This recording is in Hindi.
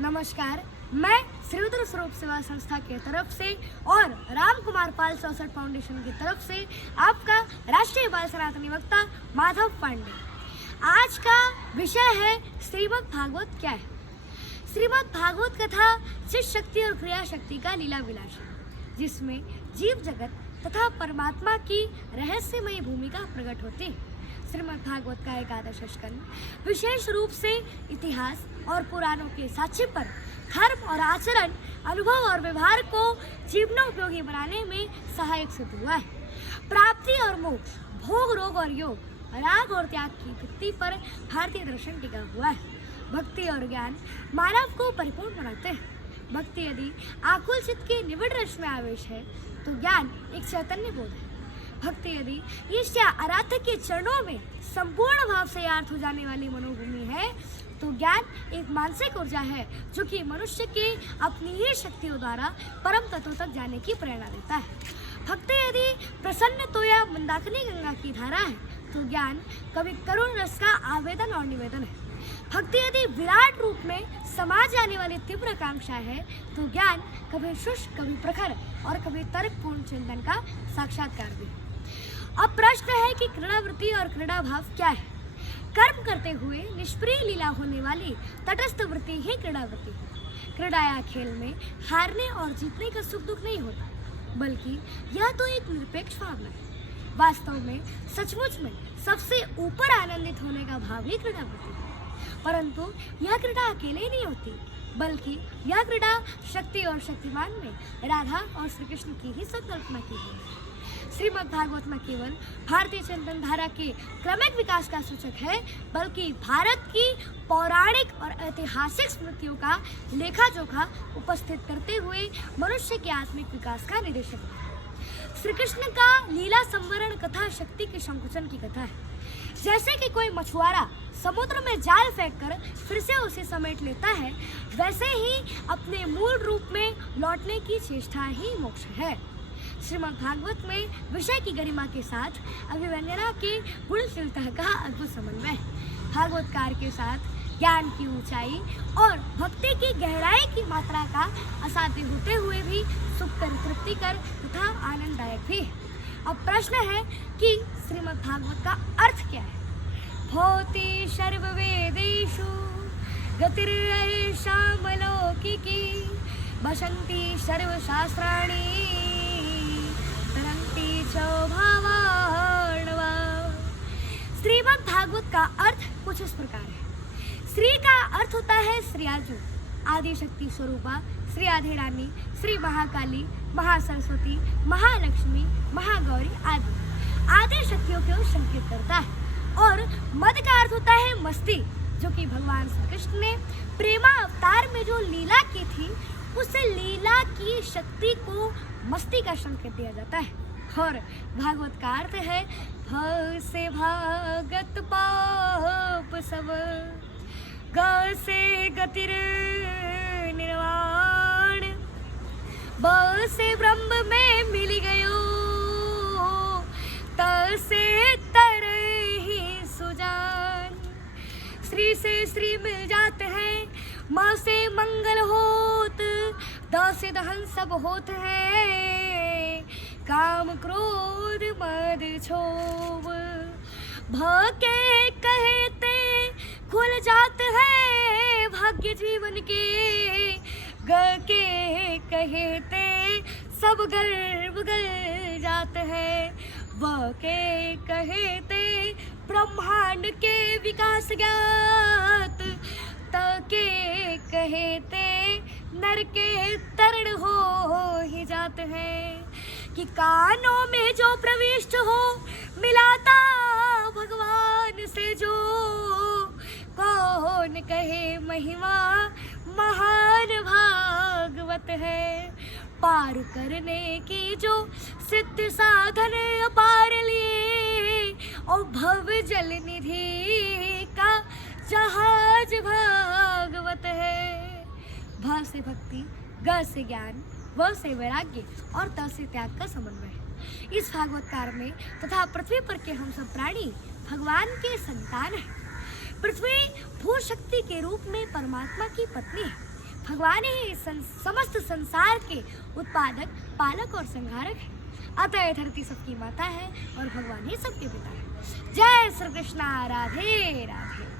नमस्कार, मैं श्री रुद्र स्वरूप सेवा संस्था के तरफ से और राम कुमार पाल 64 फाउंडेशन की तरफ से आपका राष्ट्रीय बाल सनातनी वक्ता माधव पांडे। आज का विषय है श्रीमद् भागवत क्या है। श्रीमद् भागवत कथा चित शक्ति और क्रिया शक्ति का लीला विलास है, जिसमें जीव जगत तथा परमात्मा की रहस्यमयी भूमिका प्रकट होती है। श्रीमद् भागवत का 11वां स्कंद विशेष रूप से इतिहास और पुराणों के साक्ष्य पर धर्म और आचरण, अनुभव और व्यवहार को जीवनोपयोगी बनाने में सहायक सिद्ध हुआ है। प्राप्ति और मोक्ष, भोग, रोग और योग, राग और त्याग की भित्ति पर भारतीय दर्शन टिका हुआ है। भक्ति और ज्ञान मानव को परिपूर्ण बनाते हैं। भक्ति यदि आकुल चित्त के निविड़ रस में आवेश है तो ज्ञान एक चैतन्य बोध है। भक्ति यदि ईश या आराध्य के चरणों में संपूर्ण भाव से यार्थ हो जाने वाली मनोभूमि है तो ज्ञान एक मानसिक ऊर्जा है जो कि मनुष्य के अपनी ही शक्तियों द्वारा परम तत्व तक जाने की प्रेरणा देता है। भक्ति यदि प्रसन्न तो या मंदाकिनी गंगा की धारा है तो ज्ञान कभी करुण रस का आवेदन और निवेदन है। भक्ति यदि विराट रूप में समा जाने वाली तीव्र आकांक्षा है तो ज्ञान कभी शुष्क, कभी प्रखर और कभी तर्कपूर्ण चिंतन का साक्षात्कार भी है। अब प्रश्न है कि क्रीड़ावृत्ति और क्रीड़ा भाव क्या है। कर्म करते हुए निष्प्रिय लीला होने वाली तटस्थ वृत्ति ही क्रीड़ावृत्ति है। क्रीड़ा या खेल में हारने और जीतने का सुख दुख नहीं होता, बल्कि यह तो एक निरपेक्ष भावना है। वास्तव में सचमुच में सबसे ऊपर आनंदित होने का भाव ही क्रीड़ावृत्ति है। परंतु यह क्रीड़ा अकेले ही नहीं होती, बल्कि यह क्रीड़ा शक्ति और शक्तिमान में राधा और श्री कृष्ण की ही संकल्पना की गई है। श्रीमद् भागवत न केवल भारतीय चिंतन धारा के क्रमिक विकास का सूचक है, बल्कि भारत की पौराणिक और ऐतिहासिक स्मृतियों का लेखा जोखा उपस्थित करते हुए मनुष्य के आत्मिक विकास का निर्देशक है। श्री कृष्ण का लीला संवरण कथा शक्ति के संकुचन की कथा है। जैसे कि कोई मछुआरा समुद्र में जाल फेंककर फिर से उसे समेट लेता है, वैसे ही अपने मूल रूप में लौटने की चेष्टा ही मोक्ष है। श्रीमद् भागवत में विषय की गरिमा के साथ अभिव्यंजना के गुणशीलता का अद्भुत समन्वय है। भागवतकार के साथ ज्ञान की ऊंचाई और भक्ति की गहराई की मात्रा का असाध्य होते हुए भी सुखकर, तृप्तिकर तथा आनंददायक भी है। अब प्रश्न है कि श्रीमद् भागवत का अर्थ क्या है। भवति सर्ववेदेषु गतिर्यैषां लौकिकी वसन्ति सर्वशास्त्राणि तरन्ति च भावार्णवा। श्रीमद् भागवत का अर्थ कुछ इस प्रकार है। श्री का अर्थ होता है श्रीयाजु, आदि शक्ति स्वरूपा, श्री आधे रानी, श्री महाकाली, महासरस्वती, महालक्ष्मी, महागौरी आदि आदि शक्तियों को संकेत करता है। और मद का अर्थ होता है मस्ती, जो कि भगवान श्री कृष्ण ने प्रेमा अवतार में जो लीला की थी उस लीला की शक्ति को मस्ती का संकेत दिया जाता है। और भागवत का अर्थ है भ से भागत पाप सब, ग से गतिर निर्वाण, ब से ब्रह्म में मिल गयो, त से तर ही सुजान। श्री से श्री मिल जाते हैं, माँ से मंगल होत, द से दहन सब होत है, काम क्रोध मद क्षोभ, भ के कहते खुल जाते हैं भाग्य जीवन के, ग के कहते सब गर्व गल जाते हैं, व के कहते ब्रह्मांड के विकास ज्ञात, त के कहते नर के तरण हो ही जाते हैं। कि कानों में जो प्रविष्ट हो मिलाता भगवान से जो, कौन कहे महिमा महान भागवत है। पार करने की जो सिद्ध साधन अपार लिए, और भव जल निधि का जहाज भागवत है। भ से भक्ति, ग से ज्ञान, व से वैराग्य और त से त्याग का समन्वय है। इस भागवतकार में तथा पृथ्वी पर के हम सब प्राणी भगवान के संतान हैं। पृथ्वी भू शक्ति के रूप में परमात्मा की पत्नी है। भगवान ही समस्त संसार के उत्पादक, पालक और संहारक है। अतः यह धरती सबकी माता है और भगवान ही सबके पिता है। जय श्री कृष्णा। राधे राधे।